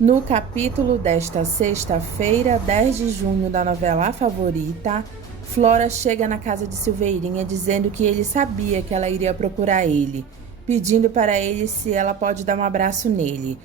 No capítulo desta sexta-feira, 10 de junho da novela A Favorita, Flora chega na casa de Silveirinha dizendo que ele sabia que ela iria procurar ele, pedindo para ele se ela pode dar um abraço nele.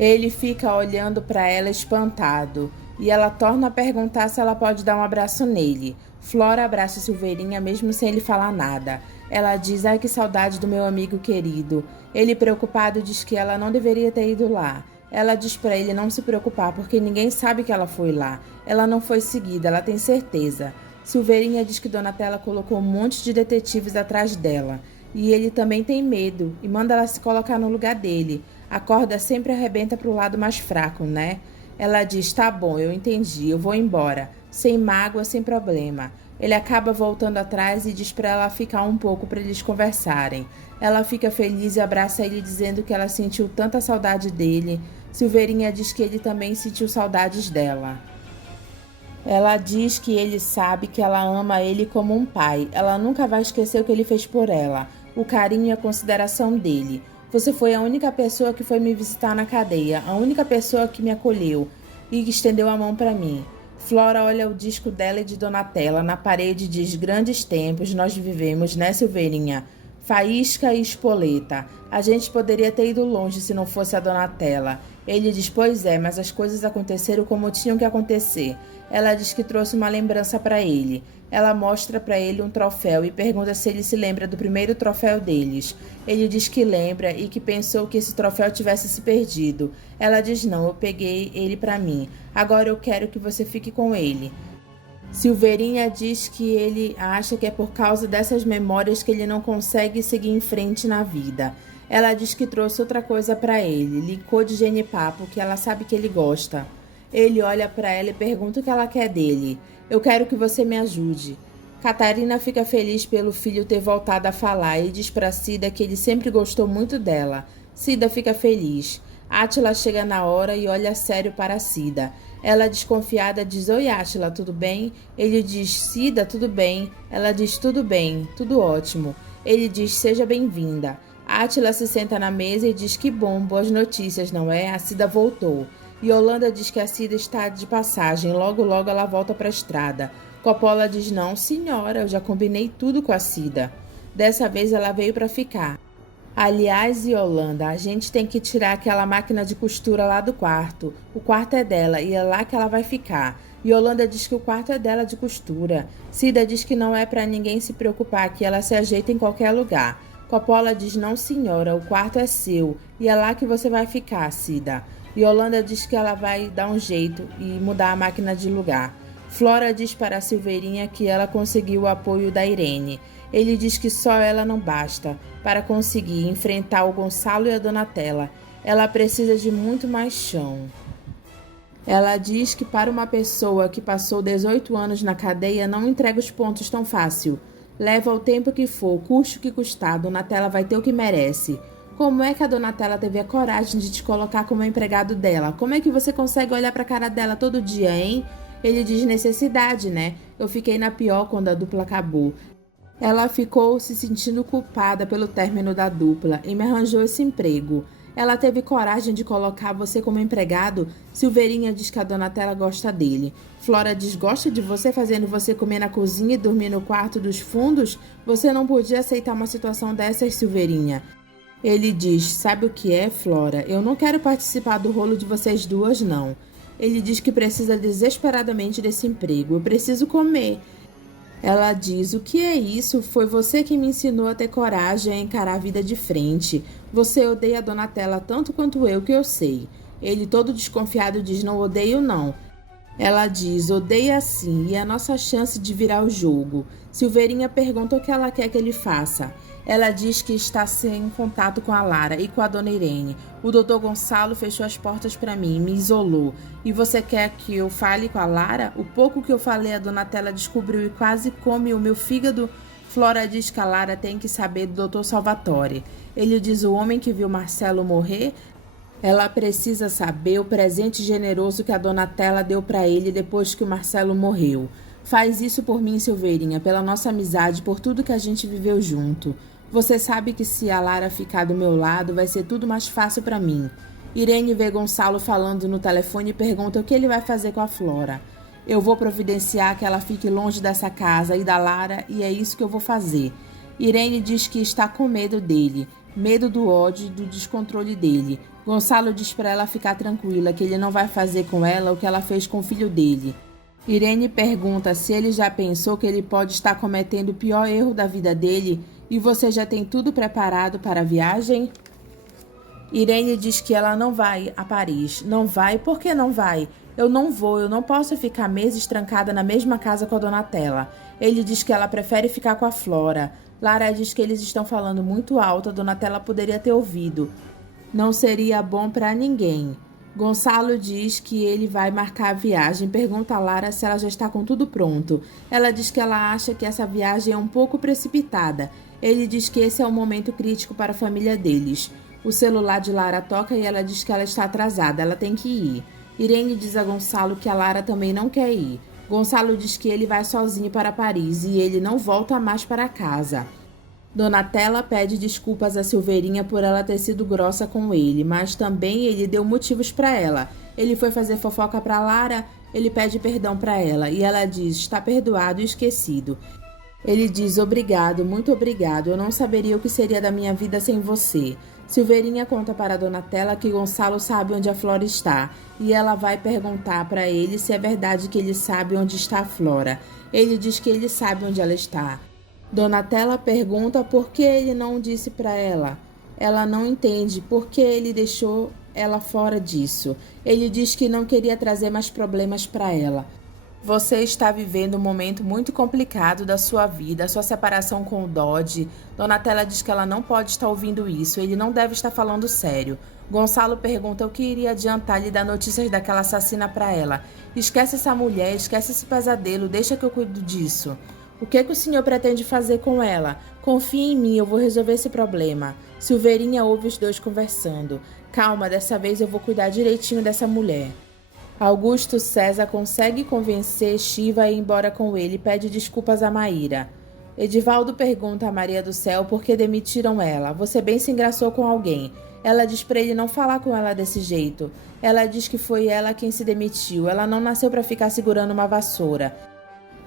Ele fica olhando para ela espantado e ela torna a perguntar se ela pode dar um abraço nele. Flora abraça Silveirinha mesmo sem ele falar nada. Ela diz: "Ai, que saudade do meu amigo querido." Ele, preocupado, diz que ela não deveria ter ido lá. Ela diz para ele não se preocupar porque ninguém sabe que ela foi lá. Ela não foi seguida, ela tem certeza. Silveirinha diz que Donatella colocou um monte de detetives atrás dela. E ele também tem medo e manda ela se colocar no lugar dele. A corda sempre arrebenta para o lado mais fraco, né? Ela diz: "Tá bom, eu entendi, eu vou embora. Sem mágoa, sem problema." Ele acaba voltando atrás e diz para ela ficar um pouco para eles conversarem. Ela fica feliz e abraça ele dizendo que ela sentiu tanta saudade dele. Silveirinha diz que ele também sentiu saudades dela. Ela diz que ele sabe que ela ama ele como um pai. Ela nunca vai esquecer o que ele fez por ela, o carinho e a consideração dele. "Você foi a única pessoa que foi me visitar na cadeia, a única pessoa que me acolheu e que estendeu a mão para mim." Flora olha o disco dela e de Donatella na parede e diz: "Grandes tempos nós vivemos, né, Silveirinha? Faísca e espoleta. A gente poderia ter ido longe se não fosse a Donatella." Ele diz: "Pois é, mas as coisas aconteceram como tinham que acontecer." Ela diz que trouxe uma lembrança para ele. Ela mostra para ele um troféu e pergunta se ele se lembra do primeiro troféu deles. Ele diz que lembra e que pensou que esse troféu tivesse se perdido. Ela diz: "Não, eu peguei ele para mim. Agora eu quero que você fique com ele." Silveirinha diz que ele acha que é por causa dessas memórias que ele não consegue seguir em frente na vida. Ela diz que trouxe outra coisa para ele, licor de genipapo, que ela sabe que ele gosta. Ele olha para ela e pergunta o que ela quer dele. "Eu quero que você me ajude." Catarina fica feliz pelo filho ter voltado a falar e diz para Cida que ele sempre gostou muito dela. Cida fica feliz. Átila chega na hora e olha sério para Cida. Ela, desconfiada, diz: "Oi, Átila, tudo bem?" Ele diz: "Cida, tudo bem." Ela diz: "Tudo bem, tudo ótimo." Ele diz: "Seja bem-vinda." Átila se senta na mesa e diz: "Que bom, boas notícias, não é? A Cida voltou." Yolanda diz que a Cida está de passagem, logo logo ela volta para a estrada. Coppola diz: "Não, senhora, eu já combinei tudo com a Cida. Dessa vez ela veio para ficar." "Aliás, Yolanda, a gente tem que tirar aquela máquina de costura lá do quarto. O quarto é dela e é lá que ela vai ficar." Yolanda diz que o quarto é dela de costura. Cida diz que não é para ninguém se preocupar, que ela se ajeita em qualquer lugar. Coppola diz: "Não, senhora, o quarto é seu e é lá que você vai ficar, Cida." Yolanda diz que ela vai dar um jeito e mudar a máquina de lugar. Flora diz para a Silveirinha que ela conseguiu o apoio da Irene. Ele diz que só ela não basta para conseguir enfrentar o Gonçalo e a Donatella. Ela precisa de muito mais chão. Ela diz que para uma pessoa que passou 18 anos na cadeia não entrega os pontos tão fácil. Leva o tempo que for, custe o que custar, Donatella vai ter o que merece. "Como é que a Donatella teve a coragem de te colocar como empregado dela? Como é que você consegue olhar pra cara dela todo dia, hein?" Ele diz: "Necessidade, né? Eu fiquei na pior quando a dupla acabou. Ela ficou se sentindo culpada pelo término da dupla e me arranjou esse emprego. Ela teve coragem de colocar você como empregado." Silveirinha diz que a Donatella gosta dele. Flora diz: "Gosta de você fazendo você comer na cozinha e dormir no quarto dos fundos? Você não podia aceitar uma situação dessas, Silveirinha." Ele diz: "Sabe o que é, Flora? Eu não quero participar do rolo de vocês duas, não." Ele diz que precisa desesperadamente desse emprego. "Eu preciso comer." Ela diz: "O que é isso? Foi você que me ensinou a ter coragem, a encarar a vida de frente. Você odeia a Donatella tanto quanto eu, que eu sei." Ele, todo desconfiado, diz: "Não odeio, não." Ela diz: "Odeia sim, e é a nossa chance de virar o jogo." Silveirinha pergunta o que ela quer que ele faça. Ela diz que está sem contato com a Lara e com a dona Irene. "O doutor Gonçalo fechou as portas para mim, me isolou. E você quer que eu fale com a Lara? O pouco que eu falei a Donatella descobriu e quase come o meu fígado." Flora diz que a Lara tem que saber do doutor Salvatore. Ele diz: "O homem que viu Marcelo morrer." Ela precisa saber o presente generoso que a Donatella deu para ele depois que o Marcelo morreu. "Faz isso por mim, Silveirinha, pela nossa amizade, por tudo que a gente viveu junto. Você sabe que se a Lara ficar do meu lado, vai ser tudo mais fácil para mim." Irene vê Gonçalo falando no telefone e pergunta o que ele vai fazer com a Flora. Eu vou providenciar que ela fique longe dessa casa e da Lara, e é isso que eu vou fazer. Irene diz que está com medo dele, medo do ódio e do descontrole dele. Gonçalo diz para ela ficar tranquila, que ele não vai fazer com ela o que ela fez com o filho dele. Irene pergunta se ele já pensou que ele pode estar cometendo o pior erro da vida dele e você já tem tudo preparado para a viagem? Irene diz que ela não vai a Paris. Não vai? Por que não vai? Eu não vou, eu não posso ficar meses trancada na mesma casa com a Donatella. Ele diz que ela prefere ficar com a Flora. Lara diz que eles estão falando muito alto, a Donatella poderia ter ouvido. Não seria bom para ninguém. Gonçalo diz que ele vai marcar a viagem. Pergunta a Lara se ela já está com tudo pronto. Ela diz que ela acha que essa viagem é um pouco precipitada. Ele diz que esse é um momento crítico para a família deles. O celular de Lara toca e ela diz que ela está atrasada, ela tem que ir. Irene diz a Gonçalo que a Lara também não quer ir. Gonçalo diz que ele vai sozinho para Paris e ele não volta mais para casa. Donatella pede desculpas a Silveirinha por ela ter sido grossa com ele, mas também ele deu motivos para ela. Ele foi fazer fofoca para Lara, ele pede perdão para ela e ela diz: está perdoado e esquecido. Ele diz: obrigado, muito obrigado, eu não saberia o que seria da minha vida sem você. Silveirinha conta para Donatella que Gonçalo sabe onde a Flora está e ela vai perguntar para ele se é verdade que ele sabe onde está a Flora. Ele diz que ele sabe onde ela está. Donatella pergunta por que ele não disse para ela. Ela não entende por que ele deixou ela fora disso. Ele diz que não queria trazer mais problemas para ela. Você está vivendo um momento muito complicado da sua vida, a sua separação com o Dodge. Donatella diz que ela não pode estar ouvindo isso, ele não deve estar falando sério. Gonçalo pergunta o que iria adiantar lhe dar notícias daquela assassina para ela. Esquece essa mulher, esquece esse pesadelo, deixa que eu cuido disso. O que o senhor pretende fazer com ela? Confie em mim, eu vou resolver esse problema. Silveirinha ouve os dois conversando. Calma, dessa vez eu vou cuidar direitinho dessa mulher. Augusto César consegue convencer Shiva a ir embora com ele e pede desculpas a Maíra. Edivaldo pergunta a Maria do Céu por que demitiram ela. Você bem se engraçou com alguém. Ela diz para ele não falar com ela desse jeito. Ela diz que foi ela quem se demitiu. Ela não nasceu para ficar segurando uma vassoura.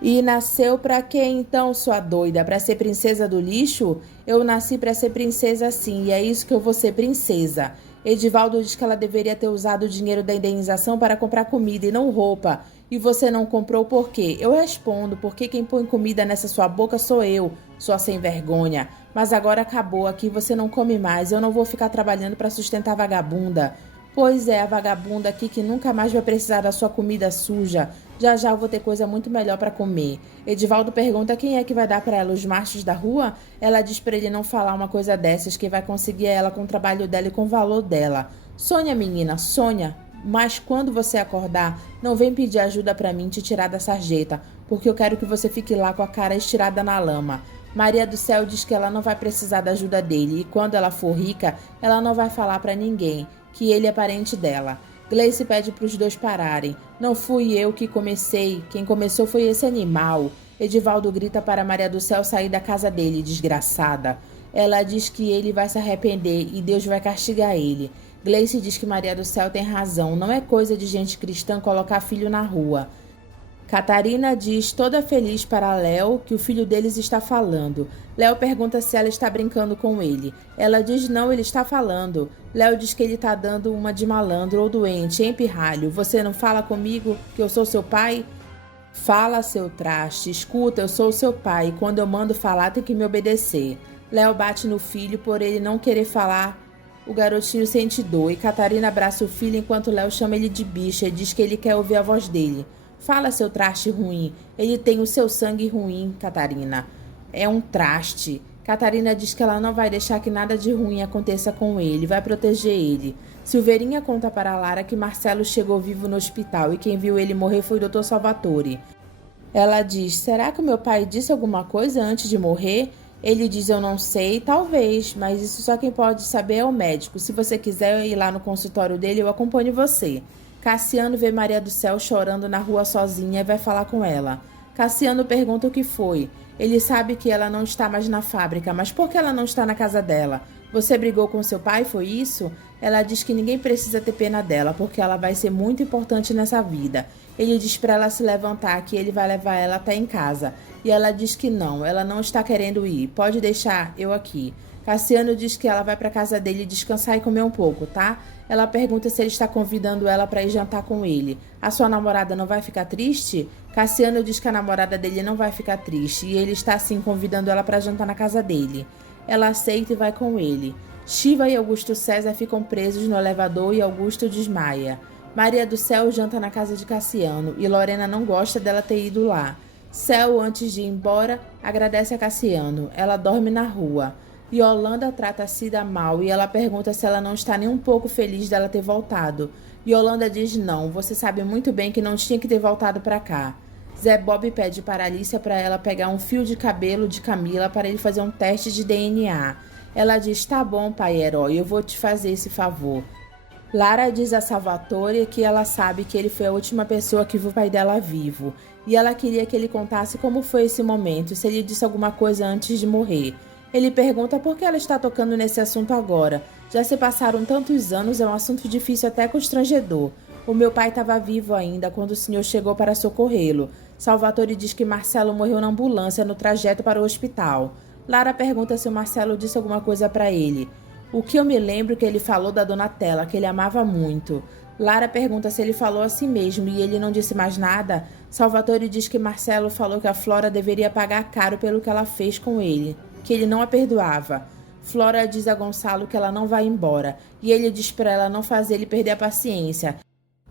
E nasceu para quê então, sua doida? Para ser princesa do lixo? Eu nasci para ser princesa sim, e é isso que eu vou ser, princesa. Edivaldo diz que ela deveria ter usado o dinheiro da indenização para comprar comida e não roupa. E você não comprou por quê? Eu respondo, porque quem põe comida nessa sua boca sou eu, sua sem vergonha. Mas agora acabou, aqui você não come mais, eu não vou ficar trabalhando para sustentar a vagabunda. Pois é, a vagabunda aqui que nunca mais vai precisar da sua comida suja. Já já eu vou ter coisa muito melhor para comer. Edivaldo pergunta quem é que vai dar para ela, os machos da rua? Ela diz para ele não falar uma coisa dessas, que vai conseguir ela com o trabalho dela e com o valor dela. Sonha, menina, sonha. Mas quando você acordar, não vem pedir ajuda para mim te tirar da sarjeta, porque eu quero que você fique lá com a cara estirada na lama. Maria do Céu diz que ela não vai precisar da ajuda dele e quando ela for rica, ela não vai falar para ninguém que ele é parente dela. Gleice pede para os dois pararem. Não fui eu que comecei, quem começou foi esse animal. Edivaldo grita para Maria do Céu sair da casa dele, desgraçada. Ela diz que ele vai se arrepender e Deus vai castigar ele. Gleice diz que Maria do Céu tem razão, não é coisa de gente cristã colocar filho na rua. Catarina diz, toda feliz para Léo, que o filho deles está falando. Léo pergunta se ela está brincando com ele. Ela diz não, ele está falando. Léo diz que ele está dando uma de malandro ou doente, hein, pirralho? Você não fala comigo que eu sou seu pai? Fala, seu traste. Escuta, eu sou seu pai e quando eu mando falar tem que me obedecer. Léo bate no filho por ele não querer falar. O garotinho sente dor e Catarina abraça o filho enquanto Léo chama ele de bicha e diz que ele quer ouvir a voz dele. Fala, seu traste ruim. Ele tem o seu sangue ruim, Catarina. É um traste. Catarina diz que ela não vai deixar que nada de ruim aconteça com ele, vai proteger ele. Silveirinha conta para Lara que Marcelo chegou vivo no hospital e quem viu ele morrer foi o Dr. Salvatore. Ela diz, será que o meu pai disse alguma coisa antes de morrer? Ele diz, eu não sei, talvez, mas isso só quem pode saber é o médico. Se você quiser ir lá no consultório dele, eu acompanho você. Cassiano vê Maria do Céu chorando na rua sozinha e vai falar com ela. Cassiano pergunta o que foi. Ele sabe que ela não está mais na fábrica, mas por que ela não está na casa dela? Você brigou com seu pai, foi isso? Ela diz que ninguém precisa ter pena dela, porque ela vai ser muito importante nessa vida. Ele diz para ela se levantar, que ele vai levar ela até em casa. E ela diz que não, ela não está querendo ir. Pode deixar eu aqui. Cassiano diz que ela vai para casa dele descansar e comer um pouco, tá? Ela pergunta se ele está convidando ela para ir jantar com ele. A sua namorada não vai ficar triste? Cassiano diz que a namorada dele não vai ficar triste e ele está sim convidando ela para jantar na casa dele. Ela aceita e vai com ele. Shiva e Augusto César ficam presos no elevador e Augusto desmaia. Maria do Céu janta na casa de Cassiano e Lorena não gosta dela ter ido lá. Céu, antes de ir embora, agradece a Cassiano. Ela dorme na rua. Yolanda trata a Cida mal e ela pergunta se ela não está nem um pouco feliz dela ter voltado. Yolanda diz não, você sabe muito bem que não tinha que ter voltado para cá. Zé Bob pede para Alicia para ela pegar um fio de cabelo de Camila para ele fazer um teste de DNA. Ela diz, tá bom, pai herói, eu vou te fazer esse favor. Lara diz a Salvatore que ela sabe que ele foi a última pessoa que viu o pai dela vivo. E ela queria que ele contasse como foi esse momento, se ele disse alguma coisa antes de morrer. Ele pergunta por que ela está tocando nesse assunto agora. Já se passaram tantos anos, é um assunto difícil até constrangedor. O meu pai estava vivo ainda quando o senhor chegou para socorrê-lo. Salvatore diz que Marcelo morreu na ambulância no trajeto para o hospital. Lara pergunta se o Marcelo disse alguma coisa para ele. O que eu me lembro que ele falou da Donatella, que ele amava muito. Lara pergunta se ele falou a si mesmo e ele não disse mais nada. Salvatore diz que Marcelo falou que a Flora deveria pagar caro pelo que ela fez com ele, que ele não a perdoava. Flora diz a Gonçalo que ela não vai embora, e ele diz para ela não fazer ele perder a paciência.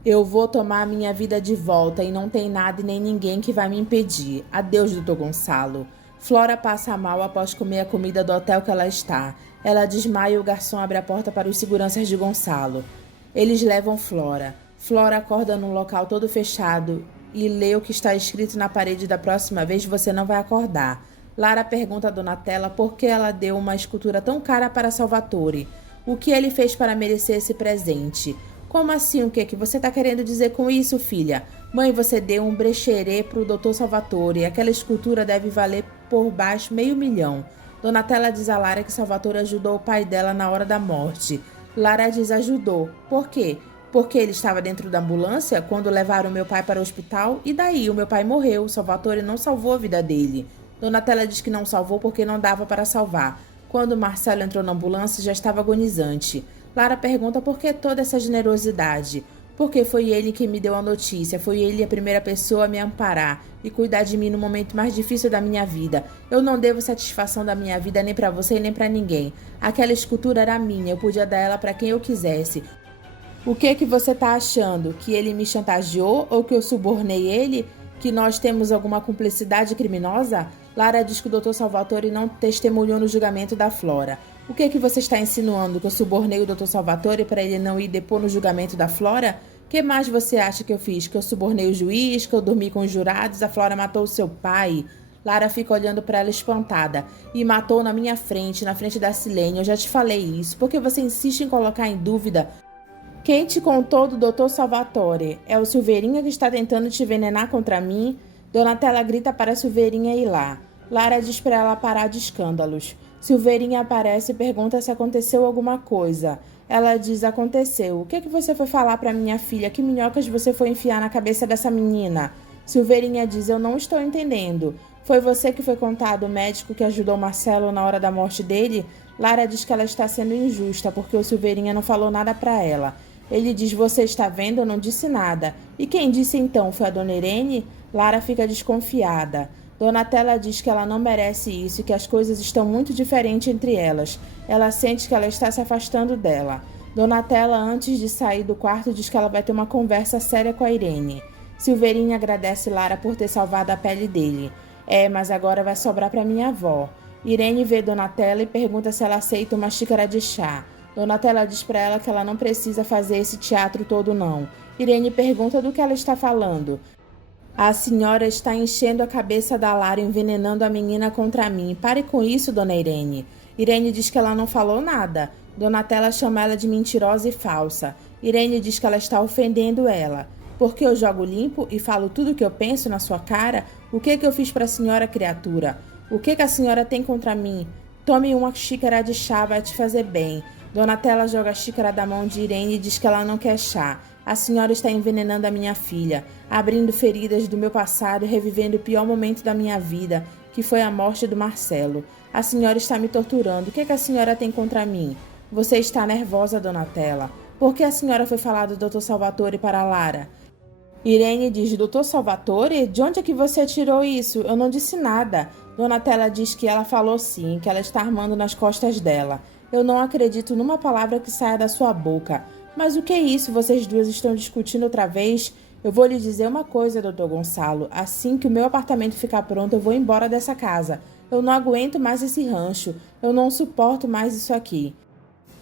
Eu vou tomar a minha vida de volta e não tem nada e nem ninguém que vai me impedir. Adeus, doutor Gonçalo. Flora passa mal após comer a comida do hotel que ela está. Ela desmaia e o garçom abre a porta para os seguranças de Gonçalo. Eles levam Flora. Flora acorda num local todo fechado e lê o que está escrito na parede da próxima vez você não vai acordar. Lara pergunta a Donatella por que ela deu uma escultura tão cara para Salvatore. O que ele fez para merecer esse presente? Como assim? O que você está querendo dizer com isso, filha? Mãe, você deu um brecheret para o Dr. Salvatore. Aquela escultura deve valer por baixo R$500 mil. Donatella diz a Lara que Salvatore ajudou o pai dela na hora da morte. Lara diz ajudou. Por quê? Porque ele estava dentro da ambulância quando levaram meu pai para o hospital? E daí? O meu pai morreu. Salvatore não salvou a vida dele. Donatella diz que não salvou porque não dava para salvar. Quando Marcelo entrou na ambulância, já estava agonizante. Lara pergunta por que toda essa generosidade. Porque foi ele que me deu a notícia, foi ele a primeira pessoa a me amparar e cuidar de mim no momento mais difícil da minha vida. Eu não devo satisfação da minha vida nem para você e nem para ninguém. Aquela escultura era minha, eu podia dar ela para quem eu quisesse. O que você está achando? Que ele me chantageou ou que eu subornei ele? Que nós temos alguma cumplicidade criminosa? Lara diz que o Dr. Salvatore não testemunhou no julgamento da Flora. O que você está insinuando? Que eu subornei o Dr. Salvatore para ele não ir depor no julgamento da Flora? Que mais você acha que eu fiz? Que eu subornei o juiz? Que eu dormi com os jurados? A Flora matou o seu pai? Lara fica olhando para ela espantada. E matou na minha frente, na frente da Silene. Eu já te falei isso. Por que você insiste em colocar em dúvida? Quem te contou do Dr. Salvatore? É o Silveirinha que está tentando te envenenar contra mim? Donatella grita para Silveirinha ir lá. Lara diz para ela parar de escândalos. Silveirinha aparece e pergunta se aconteceu alguma coisa. Ela diz, aconteceu. O que você foi falar para minha filha? Que minhocas você foi enfiar na cabeça dessa menina? Silveirinha diz, eu não estou entendendo. Foi você que foi contar do médico que ajudou Marcelo na hora da morte dele? Lara diz que ela está sendo injusta porque o Silveirinha não falou nada para ela. Ele diz, você está vendo? Eu não disse nada. E quem disse então? Foi a dona Irene? Lara fica desconfiada. Donatella diz que ela não merece isso e que as coisas estão muito diferentes entre elas. Ela sente que ela está se afastando dela. Donatella, antes de sair do quarto, diz que ela vai ter uma conversa séria com a Irene. Silveirinha agradece Lara por ter salvado a pele dele. Mas agora vai sobrar para minha avó. Irene vê Donatella e pergunta se ela aceita uma xícara de chá. Donatella diz para ela que ela não precisa fazer esse teatro todo não. Irene pergunta do que ela está falando. A senhora está enchendo a cabeça da Lara, envenenando a menina contra mim. Pare com isso, dona Irene. Irene diz que ela não falou nada. Donatella chama ela de mentirosa e falsa. Irene diz que ela está ofendendo ela. Porque eu jogo limpo e falo tudo o que eu penso na sua cara? O que eu fiz para a senhora, criatura? O que a senhora tem contra mim? Tome uma xícara de chá, vai te fazer bem. Donatella joga a xícara da mão de Irene e diz que ela não quer chá. A senhora está envenenando a minha filha, abrindo feridas do meu passado e revivendo o pior momento da minha vida, que foi a morte do Marcelo. A senhora está me torturando. O que a senhora tem contra mim? Você está nervosa, Donatella. Por que a senhora foi falar do Dr. Salvatore para Lara? Irene diz, Dr. Salvatore? De onde é que você tirou isso? Eu não disse nada. Donatella diz que ela falou sim, que ela está armando nas costas dela. Eu não acredito numa palavra que saia da sua boca. Mas o que é isso? Vocês duas estão discutindo outra vez? Eu vou lhe dizer uma coisa, Dr. Gonçalo. Assim que o meu apartamento ficar pronto, eu vou embora dessa casa. Eu não aguento mais esse rancho. Eu não suporto mais isso aqui.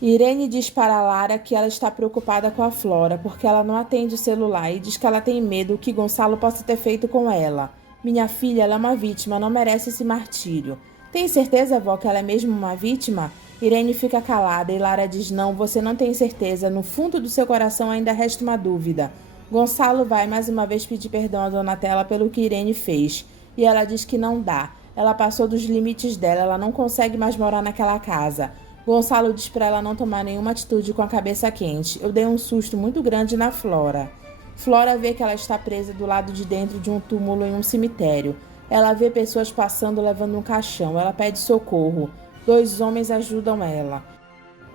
Irene diz para Lara que ela está preocupada com a Flora porque ela não atende o celular e diz que ela tem medo que Gonçalo possa ter feito com ela. Minha filha, ela é uma vítima, não merece esse martírio. Tem certeza, vó, que ela é mesmo uma vítima? Irene fica calada e Lara diz, não, você não tem certeza. No fundo do seu coração ainda resta uma dúvida. Gonçalo vai mais uma vez pedir perdão a Donatella pelo que Irene fez. E ela diz que não dá. Ela passou dos limites dela, ela não consegue mais morar naquela casa. Gonçalo diz para ela não tomar nenhuma atitude com a cabeça quente. Eu dei um susto muito grande na Flora. Flora vê que ela está presa do lado de dentro de um túmulo em um cemitério. Ela vê pessoas passando levando um caixão. Ela pede socorro. 2 homens ajudam ela.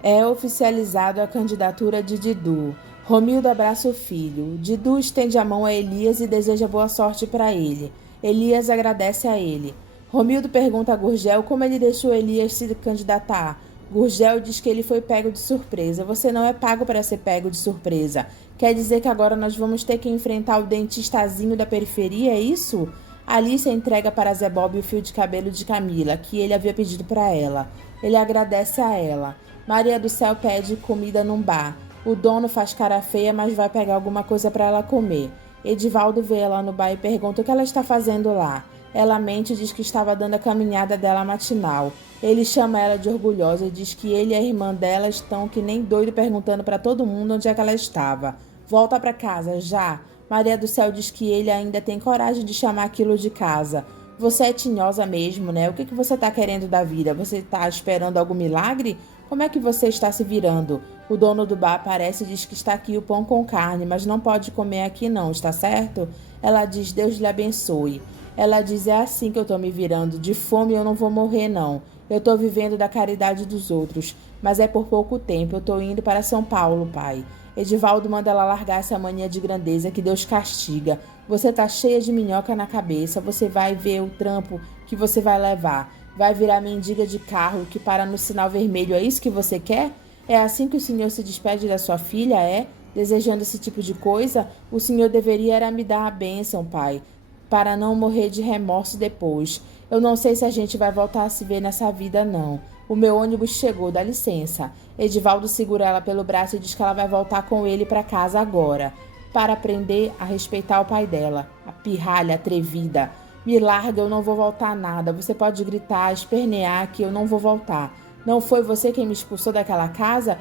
É oficializado a candidatura de Didu. Romildo abraça o filho. Didu estende a mão a Elias e deseja boa sorte para ele. Elias agradece a ele. Romildo pergunta a Gurgel como ele deixou Elias se candidatar. Gurgel diz que ele foi pego de surpresa. Você não é pago para ser pego de surpresa. Quer dizer que agora nós vamos ter que enfrentar o dentistazinho da periferia, é isso? Alice entrega para Zé Bob o fio de cabelo de Camila, que ele havia pedido para ela. Ele agradece a ela. Maria do Céu pede comida num bar. O dono faz cara feia, mas vai pegar alguma coisa para ela comer. Edivaldo vê ela no bar e pergunta o que ela está fazendo lá. Ela mente e diz que estava dando a caminhada dela matinal. Ele chama ela de orgulhosa e diz que ele e a irmã dela estão que nem doido perguntando para todo mundo onde é que ela estava. Volta para casa, já. Maria do Céu diz que ele ainda tem coragem de chamar aquilo de casa. Você é tinhosa mesmo, né? O que você está querendo da vida? Você está esperando algum milagre? Como é que você está se virando? O dono do bar aparece e diz que está aqui o pão com carne, mas não pode comer aqui não, está certo? Ela diz, Deus lhe abençoe. Ela diz, é assim que eu tô me virando. De fome eu não vou morrer, não. Eu tô vivendo da caridade dos outros. Mas é por pouco tempo. Eu tô indo para São Paulo, pai. Edivaldo manda ela largar essa mania de grandeza que Deus castiga. Você tá cheia de minhoca na cabeça. Você vai ver o trampo que você vai levar. Vai virar mendiga de carro que para no sinal vermelho. É isso que você quer? É assim que o senhor se despede da sua filha, é? Desejando esse tipo de coisa? O senhor deveria era me dar a bênção, pai, para não morrer de remorso depois. Eu não sei se a gente vai voltar a se ver nessa vida, não. O meu ônibus chegou, dá licença. Edivaldo segura ela pelo braço e diz que ela vai voltar com ele para casa agora, para aprender a respeitar o pai dela. A pirralha atrevida. Me larga, eu não vou voltar nada. Você pode gritar, espernear que eu não vou voltar. Não foi você quem me expulsou daquela casa?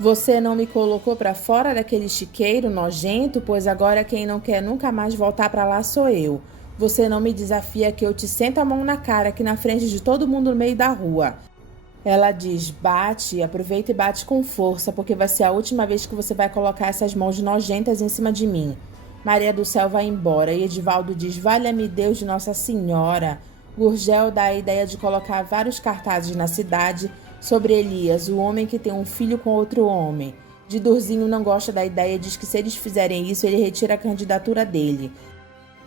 Você não me colocou para fora daquele chiqueiro nojento, pois agora quem não quer nunca mais voltar para lá sou eu. Você não me desafia que eu te sento a mão na cara aqui na frente de todo mundo no meio da rua. Ela diz, bate, aproveita e bate com força, porque vai ser a última vez que você vai colocar essas mãos nojentas em cima de mim. Maria do Céu vai embora e Edivaldo diz, valha-me Deus de Nossa Senhora. Gurgel dá a ideia de colocar vários cartazes na cidade sobre Elias, o homem que tem um filho com outro homem. Didurzinho não gosta da ideia e diz que se eles fizerem isso, ele retira a candidatura dele.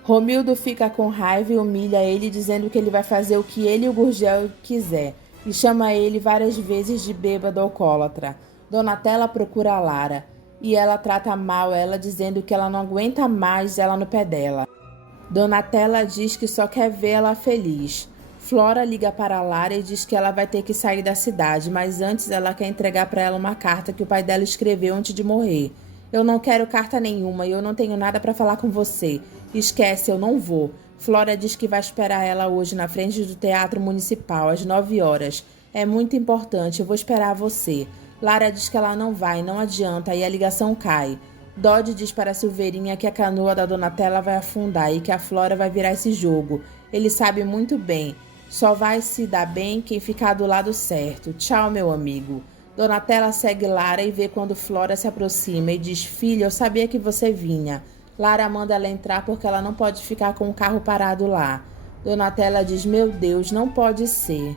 Romildo fica com raiva e humilha ele, dizendo que ele vai fazer o que ele e o Gurgel quiser, e chama ele várias vezes de bêbado alcoólatra. Donatella procura a Lara, e ela trata mal ela, dizendo que ela não aguenta mais ela no pé dela. Donatella diz que só quer vê-la feliz. Flora liga para Lara e diz que ela vai ter que sair da cidade, mas antes ela quer entregar para ela uma carta que o pai dela escreveu antes de morrer. Eu não quero carta nenhuma e eu não tenho nada para falar com você. Esquece, eu não vou. Flora diz que vai esperar ela hoje na frente do Teatro Municipal, às 9 horas. É muito importante, eu vou esperar você. Lara diz que ela não vai, não adianta, e a ligação cai. Dodge diz para Silveirinha que a canoa da Donatella vai afundar e que a Flora vai virar esse jogo. Ele sabe muito bem. Só vai se dar bem quem ficar do lado certo. Tchau, meu amigo. Donatella segue Lara e vê quando Flora se aproxima e diz: filha, eu sabia que você vinha. Lara manda ela entrar porque ela não pode ficar com o carro parado lá. Donatella diz: meu Deus, não pode ser.